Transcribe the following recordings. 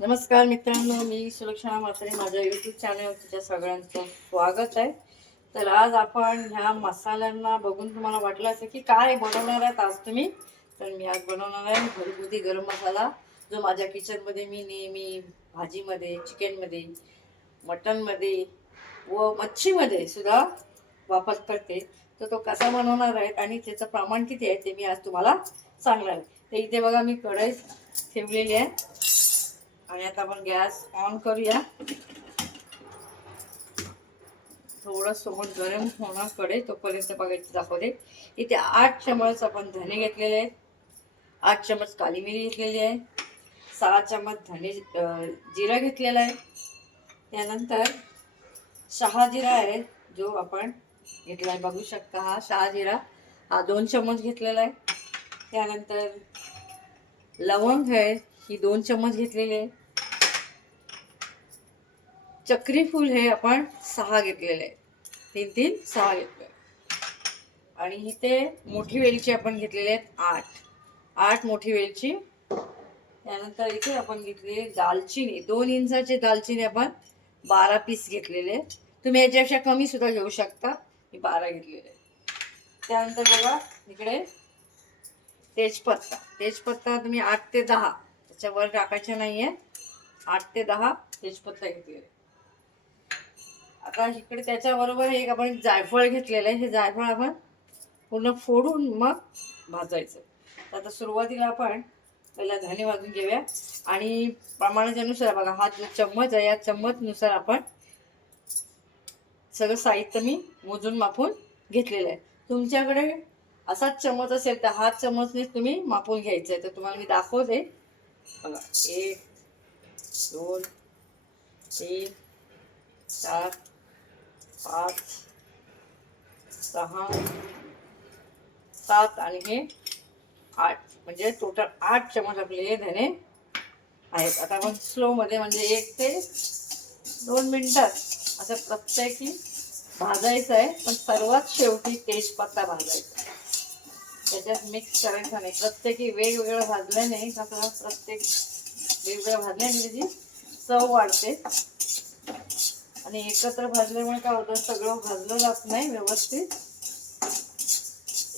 नमस्कार मित्रांनो, मी सुलक्षणा म्हात्रे. माझ्या यूट्यूब चॅनलवर तुमच्या सगळ्यांचं स्वागत आहे. तर आज आपण ह्या मसाल्यांना बघून तुम्हाला वाटलं असेल की काय बनवणार आहेत आज तुम्ही. तर मी आज बनवणार आहे घरगुती गरम मसाला, जो माझ्या किचनमध्ये मी नेहमी भाजीमध्ये, चिकनमध्ये, मटनमध्ये व मच्छीमध्ये सुद्धा वापर करते. तर तो कसा बनवणार आहे आणि त्याचं प्रमाण किती आहे ते मी आज तुम्हाला सांगणार आहे. तर इथे बघा, मी कढई ठेवलेली आहे आणि आता आपण गॅस ऑन करूया. थोडं सोबत गरम होणार कढई, तोपर्यंत बघायचं दाखवते. इथे 8 चमच आपण धने घेतलेले आहेत, 8 चमच काली मिरी घेतलेली आहे, 6 चमच जिरा घेतलेला आहे. त्यानंतर शहाजिरा आहे, जो आपण घेतला आहे, बघू शकता. हा शहाजिरा, हा 2 चमच घेतलेला आहे. त्यानंतर लवंग आहे, ही 2 चमच घेतलेली आहे. चक्री फूल हे आपण 6 घेतलेले आहे, 3 6 घेतले. आणि इथे मोठी वेलची आपण घेतलेली आहेत 8 मोठी वेलची. त्यानंतर इथे आपण घेतलेली दालचिनी, 2 इंचाची दालचिनी आपण 12 पीस घेतलेले. तुम्ही याच्यापेक्षा कमी सुद्धा घेऊ शकता, मी 12 घेतलेले. त्यानंतर बघा इकडे तेजपत्ता तुम्ही 8 ते 10, त्याच्यावर टाकायचे नाहीये. 8 ते 10 तेजपत्ता घेतलेले. आता इकडे त्याच्याबरोबर एक आपण जायफळ घेतलेलं आहे. हे जायफळ आपण पूर्ण फोडून मग भाजायचं. तर आता सुरुवातीला आपण पहिला धने भाजून घेऊया आणि प्रमाणाच्या नुसार बघा, हा जो चम्मच आहे या चम्मचनुसार आपण सगळं साहित्य मी मोजून मापून घेतलेलं आहे. तुमच्याकडे असाच चम्मच असेल तर हा चम्मचने तुम्ही मापून घ्यायचं आहे. तर तुम्हाला मी दाखवते बघा. 1 2 3 4 5 6 7 आणि हे 8, म्हणजे टोटल 8 चमच आपले धने आहेत. आता आपण स्लो मध्ये, म्हणजे 1 ते 2 मिनिटात असं प्रत्येकी भाजायचं आहे. पण सर्वात शेवटी तेजपत्ता भाजायचा, त्याच्यात मिक्स करायचा नाही. प्रत्येकी वेगवेगळं भाजल्याने कसं, प्रत्येक वेगवेगळं भाजल्याने त्याची चव वाढते. आणि एकत्र भाजल्यामुळे काय होतं, सगळं भाजलं जात नाही व्यवस्थित.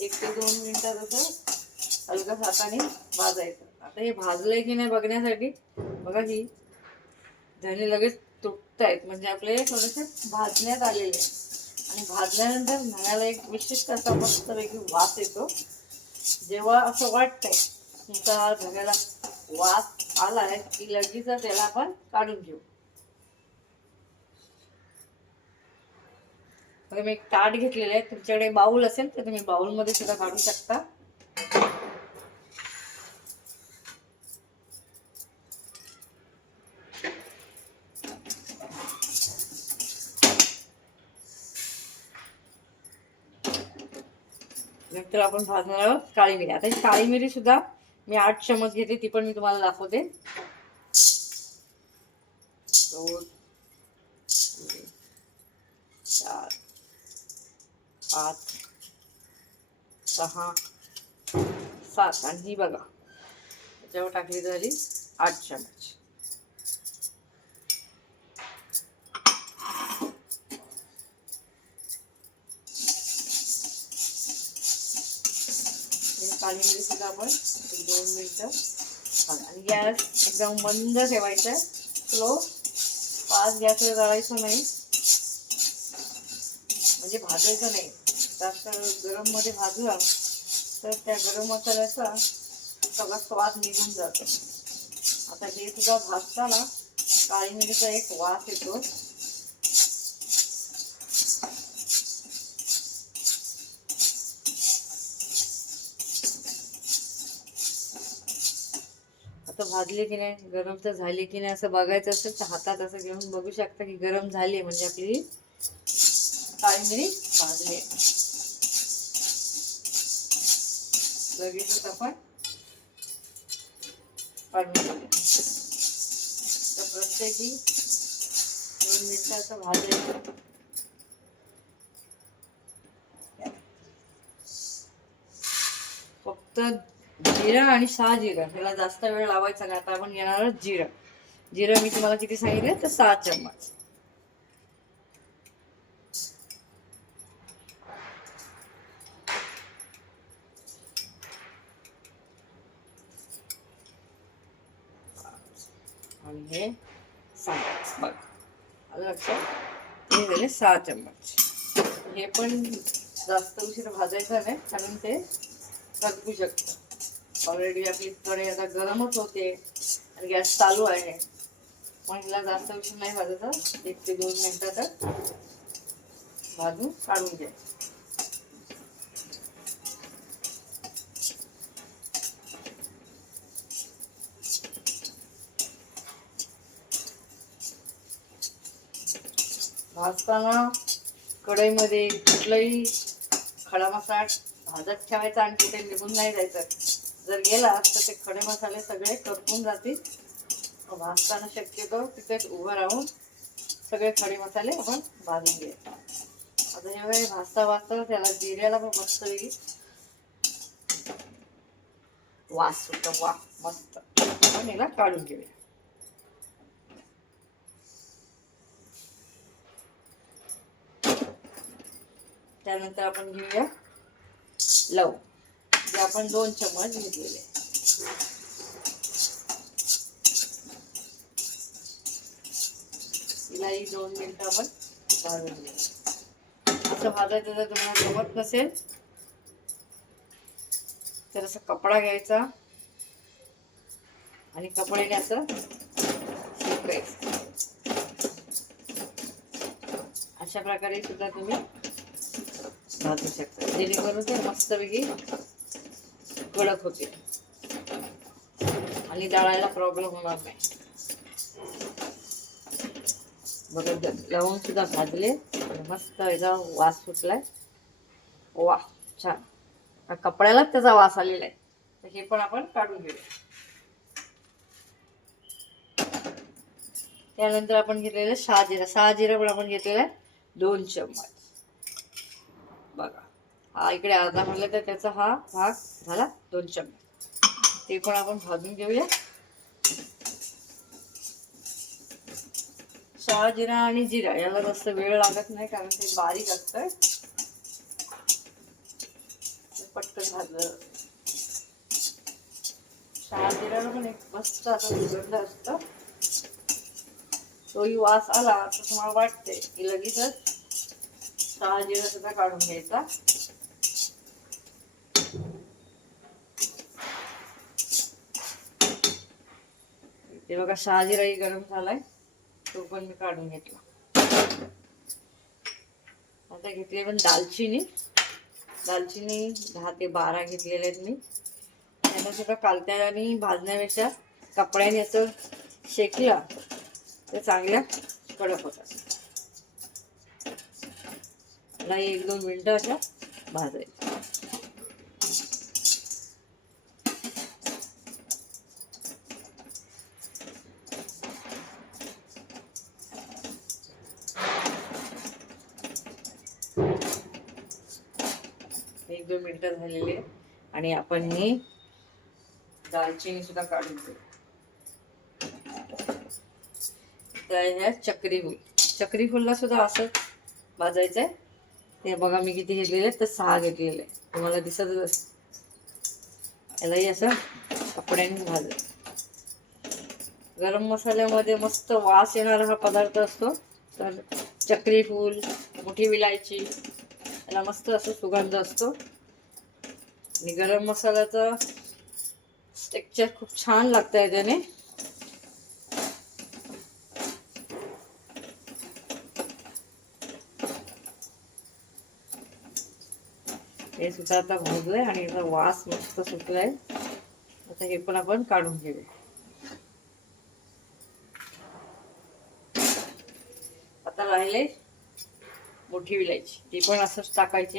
1 ते 2 मिनिटात असं हलकं हाताने भाजायचं. आता हे भाजलंय की नाही बघण्यासाठी बघा, ही धने लगेच तुटत आहेत, म्हणजे आपले थोडेसे भाजण्यात आलेले. आणि भाजल्यानंतर धण्याला एक विशिष्ट असा मस्तपैकी वास येतो. जेव्हा असं वाटतंय तुमचा धण्याला वास आलाय की लगेच त्याला आपण काढून घेऊ. बघा, मी एक ताट घेतलेलं आहे. तुमच्याकडे बाउल असेल तर तुम्ही बाउलमध्ये सुद्धा काढू शकता. नंतर आपण भाजणार आहोत काळी मिरी. आता ही काळी मिरी सुद्धा मी 8 चमच घेते, ती पण मी तुम्हाला दाखवते. 2 4 5 6 7 आणि ही बघा त्याच्यावर टाकली झाली 8 चमच. काळी मिरी सुद्धा आपण 2 मिनिटं आणि गॅस एकदम मंद ठेवायचा आहे, स्लो. फास्ट गॅसवर जळायचं नाही, म्हणजे भाजायचं नाही. जास्त गरम मध्ये भाजला तर त्या गरम मसाल्याचा सगळा स्वाद निघून जातो. आता हे सुद्धा भाजताना काळी मिरीचा एक वास येतो. आता भाजले की नाही, गरम तर झाली की नाही असं बघायचं असेल तर हातात असं घेऊन बघू शकता की गरम झाली, म्हणजे आपली काळी मिरी भाजली. लगेचच आपण काढून घेऊया. तर प्रत्येकी 2 मिनिटाचं भाजायचं. फक्त जिरा आणि शहाजिरा ह्याला जास्त वेळ लावायचा नाही. आता आपण घेणार आहोत जिरा. जिरं मी तुम्हाला किती सांगितलं तर 6 चम्मच. आणि हे सांगायचं बघ आलं लक्षात. हे झाले 6 चम्मच. हे पण जास्त उशीर भाजायचं नाही कारण ते करपू शकतं. ऑलरेडी आपली कढई आता गरमच होते आणि गॅस चालू आहे. मग हिला जास्त उशीर नाही भाजायचं. 1 ते 2 मिनिटात भाजून काढून घ्या. भाजताना कढईमध्ये कुठलाही खडा मसाला भाजत ठेवायचा आणि कुठे निघून नाही जायचं. जर गेला तर ते खडे मसाले सगळे करपून जातील. भाजताना शक्यतो तिथेच उभं राहून सगळे खडे मसाले आपण भाजून घ्यायचे. आता जेव्हा भाजता भाजता त्याला जिऱ्याला पण मस्त वास सुटतो. वा मस्त. आपण याला काढून घेऊया. त्यानंतर आपण घेऊया लवंग, जे आपण 2 चम्मच घेतलेले. तिलाही 2 मिनिटं आपण भाजून घेऊ. असं भाजायचं जर तुम्हाला जमत नसेल तर असं कपडा घ्यायचा आणि कपड्याने असं शेकायचं. अशा प्रकारे सुद्धा तुम्ही भाजू शकता, जेणेकरून ते मस्तपैकी कडक होते आणि दळायला प्रॉब्लेम होणार नाही. बघा लवंग सुद्धा भाजले आणि मस्त याचा वास सुटलाय. वा छान. कपड्यालाच त्याचा वास आलेला आहे. तर हे पण आपण काढून घेऊया. त्यानंतर आपण घेतलेलं शहाजिरा पण आपण घेतलेला आहे 2 चम्मच. बघा हा इकडे अर्धा म्हटलं तर त्याचा हा भाग झाला 2 चम्मच. ते पण आपण भाजून घेऊया. शहाजिरा आणि जिरा याला जास्त वेळ लागत नाही कारण ते बारीक असतं. पटकन भाजलं. शहाजिराला पण एक मस्त असा सुगंध असतो. तोही वास आला तर तुम्हाला वाटते की लगेचच शहाजिरा सुद्धा काढून घ्यायचा. ते बघा शहाजिराही गरम झालाय, तो पण मी काढून घेतला. आता घेतली पण दालचिनी 10 ते 12 घेतलेले आहेत मी. त्यांना सुद्धा कालत्या आणि भाजण्यापेक्षा कपड्याने असं शेकला ते चांगल्या कडक होतात. मला 1-2 मिनिटं अशा भाजायच्या. एक 2 मिनिटं झालेली आहे आणि आपण ही दालचिनी सुद्धा काढून घेऊ. तर ह्या चक्री फुलला सुद्धा असंच भाजायचं आहे. ते बघा मी किती घेतलेले तर 6 घेतलेले. तुम्हाला दिसतच. यालाही असं कपड्याने भाजायचं. गरम मसाल्यामध्ये मस्त वास येणारा हा पदार्थ असतो. तर चक्री फूल, मोठी विलायची याला मस्त असं सुगंध असतो आणि गरम मसाल्याचं टेक्स्चर खूप छान लागतं याच्याने. हे सुद्धा आता भाजलंय आणि याचा वास मस्त सुटलाय. आता हे पण आपण काढून घेऊया. आता राहिले मोठी विलायची, ती पण असंच टाकायची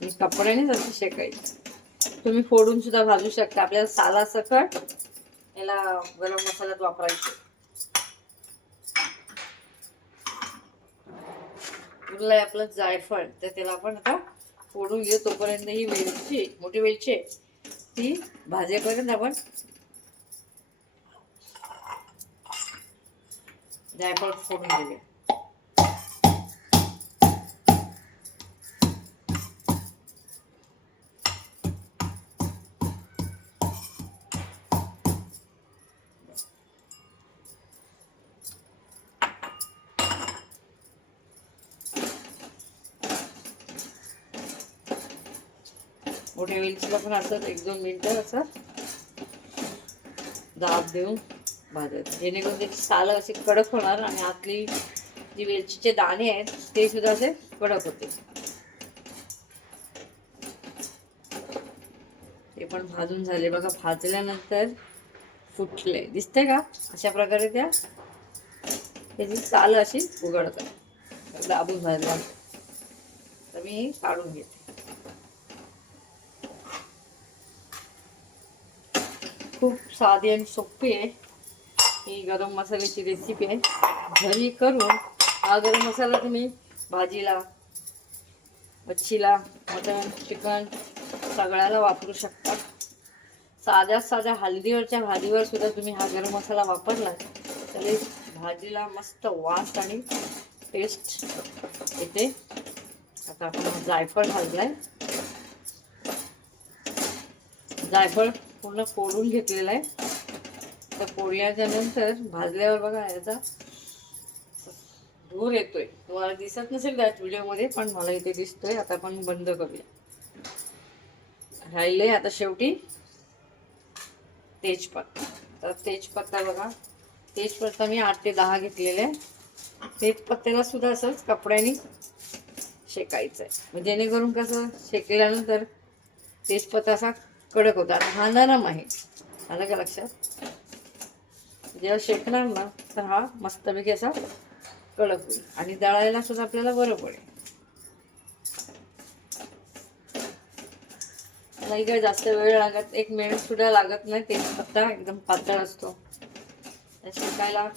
आणि कपड्यानेच असं शेकायची. तुम्ही फोडून सुद्धा भाजू शकता. आपल्याला साला सकट याला गरम मसाल्यात वापरायचे. उरलंय आपलं जायफळ, तर त्याला आपण आता फोडून घेऊ. तोपर्यंत ही वेलची, मोठी वेलची ती भाजेपर्यंत आपण जायफळ फोडून घेऊया. मोठ्या वेलचीला पण असं 1-2 मिनिटं असं दाब देऊन भाजायचं, जेणेकरून त्याची साल अशी कडक होणार आणि आतली जी वेलचीचे दाणे आहेत ते सुद्धा असे कडक होते. ते पण भाजून झाले बघा. भाजल्यानंतर फुटले दिसते का? अशा प्रकारे त्याची साल अशी उघडतात. दाबून भाजला तर मी काढून घेते. खूप साधी आणि सोपी आहे ही गरम मसाल्याची रेसिपी आहे. घरी करून हा गरम मसाला तुम्ही भाजीला, मच्छीला, मटण, चिकन सगळ्याला वापरू शकता. साध्या हल्दीवरच्या भाजीवर सुद्धा तुम्ही हा गरम मसाला वापरला तरी भाजीला मस्त वास आणि टेस्ट येते. आता आपण जायफळ घाललाय. जायफळ पूर्ण फोडून घेतलेला आहे. तर फोडल्याच्या नंतर भाजल्यावर बघा याचा धूर येतोय. तुम्हाला दिसत नसेल त्या व्हिडिओमध्ये, पण मला इथे दिसतोय. आता आपण बंद करूया. राहिले आता शेवटी तेजपत्ता. तर तेजपत्ता बघा, तेजपत्ता मी 8 ते 10 घेतलेले आहे. तेजपत्त्याला सुद्धा असंच कपड्याने शेकायचं आहे, जेणेकरून कसं शेकल्यानंतर तेजपत्ता असा कडक होता. हा नरम आहे, आलं का लक्षात? जेव्हा शेकणार ना तर हा मस्तपैकी असा कडक होईल आणि दळायला सुद्धा आपल्याला बरं पडेल. नाही काय जास्त वेळ लागत, 1 मिनिट सुद्धा लागत नाही. तेजपत्ता एकदम पातळ असतो. शेकायला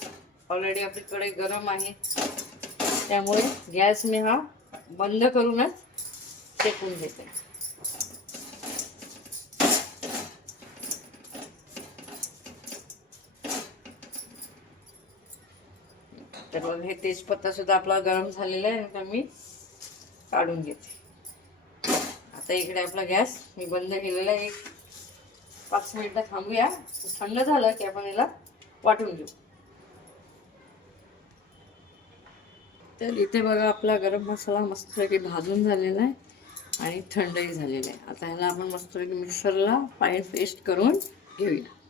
ऑलरेडी आपली कढई गरम आहे, त्यामुळे गॅस मी हा बंद करूनच शेकून घेते. तर मग हे तेजपत्ता सुद्धा आपला गरम झालेला आहे, नंतर मी काढून घेते. आता इकडे आपला गॅस मी बंद केलेला आहे. 5 मिनिटं थांबूया. थंड झालं की आपण याला वाटून घेऊ. तर इथे बघा आपला गरम मसाला मस्तपैकी भाजून झालेला आहे आणि थंडही झालेला आहे. आता ह्याला आपण मस्तपैकी मिक्सरला फाईन पेस्ट करून घेऊया.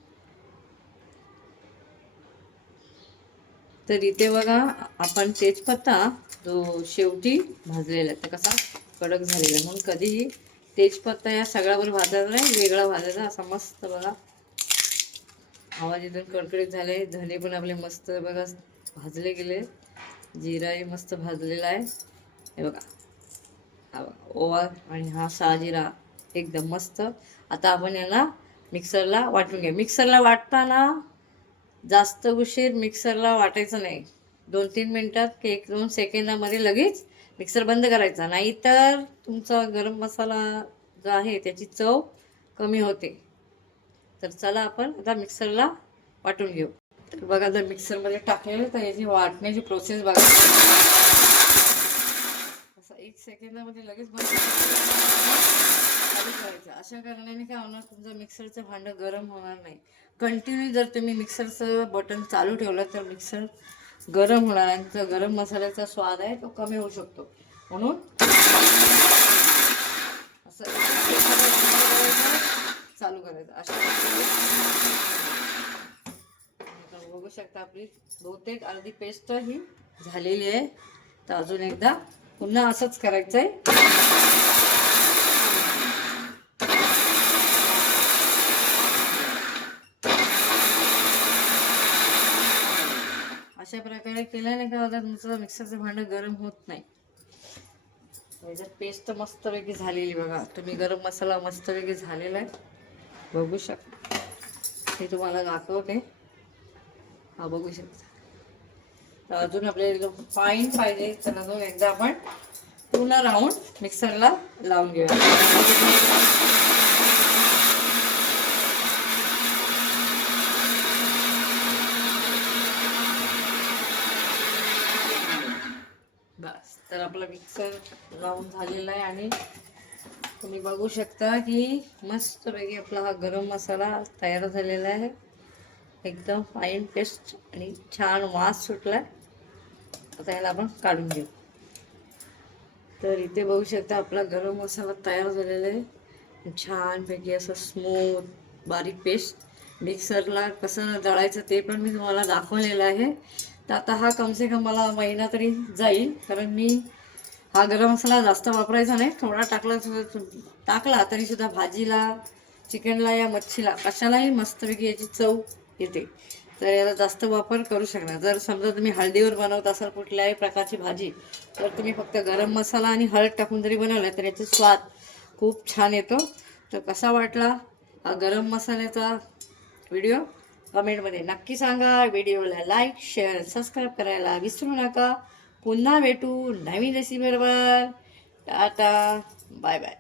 तर इथे बघा आपण तेजपत्ता जो शेवटी भाजलेला आहे तर कसा कडक झालेला आहे. म्हणून कधीही तेजपत्ता या सगळ्यावर भाजायचा नाही, वेगळा भाजायचा. असा मस्त बघा आवाज एकदम कडकडीत झाले. धने पण आपले मस्त बघा भाजले गेले. जिराही मस्त भाजलेला आहे. हे बघा हा बघा ओवा आणि हा साजिरा एकदम मस्त. आता आपण याला मिक्सरला वाटून घ्या. मिक्सरला वाटताना जास्त उशीर मिक्सरला वाटायचं नाही. 2-3 मिनिटात की 1-2 सेकंदामध्ये लगेच मिक्सर बंद करायचा, नाहीतर तुमचा गरम मसाला जो आहे त्याची चव कमी होते. तर चला आपण आता मिक्सरला वाटून घेऊ. तर बघा जर मिक्सरमध्ये टाकलेलं तर याची वाटण्याची प्रोसेस बघा. असं 1 सेकंदामध्ये लगेच बंद करायचं. अशा कारणाने काय होणार, तुमचं मिक्सरचं भांडं गरम होणार नाही. कंटिन्यू जर तुम्ही मिक्सरचं बटन चालू ठेवलं तर मिक्सर गरम होणार आणि जो गरम मसाल्याचा स्वाद आहे तो कमी होऊ शकतो. म्हणून असं चालू करायचं. अशा बघू शकता आपली बहुतेक अर्धी पेस्ट ही झालेली आहे. तर अजून एकदा पुन्हा असंच करायचं आहे. अशा प्रकारे केल्याने काय होतं, तुमचं मिक्सरचं भांडं गरम होत नाही. जर पेस्ट मस्तपैकी झालेली बघा, तुम्ही गरम मसाला मस्तपैकी झालेला आहे बघू शकता. हे तुम्हाला दाखवते. हा बघू शकता. तर अजून आपल्याला फाईन पाहिजे तर अजून एकदा आपण पूर्ण राऊंड मिक्सरला लावून घेऊया. तर आपला मिक्सर लावून झालेला आहे आणि तुम्ही बघू शकता की मस्तपैकी आपला हा गरम मसाला तयार झालेला आहे. एकदम फाईन टेस्ट आणि छान वास सुटला आहे. आता याला आपण काढून घेऊ. तर इथे बघू शकता आपला गरम मसाला तयार झालेला आहे. छानपैकी असं स्मूथ बारीक पेस्ट. मिक्सरला कसं दळायचं ते पण मी तुम्हाला दाखवलेलं आहे. तर आता हा कमसे कम मला महिना तरी जाईल, कारण मी हा गरम मसाला जास्त वापरायचा नाही. थोडा टाकला तरीसुद्धा भाजीला, चिकनला या मच्छीला कशालाही मस्तपैकी याची चव येते. तर याला जास्त वापर करू शकणार. जर समजा तुम्ही हळदीवर बनवत असाल कुठल्याही प्रकारची भाजी, तर तुम्ही फक्त गरम मसाला आणि हळद टाकून जरी बनवलं तर याचा स्वाद खूप छान येतो. तर कसा वाटला हा गरम मसाल्याचा व्हिडिओ कमेंटमध्ये नक्की सांगा. व्हिडिओला लाईक, शेअर, सबस्क्राईब करायला विसरू नका. पुन्हा भेटू नवीन रेसिपीबरोबर. Tata, bye bye.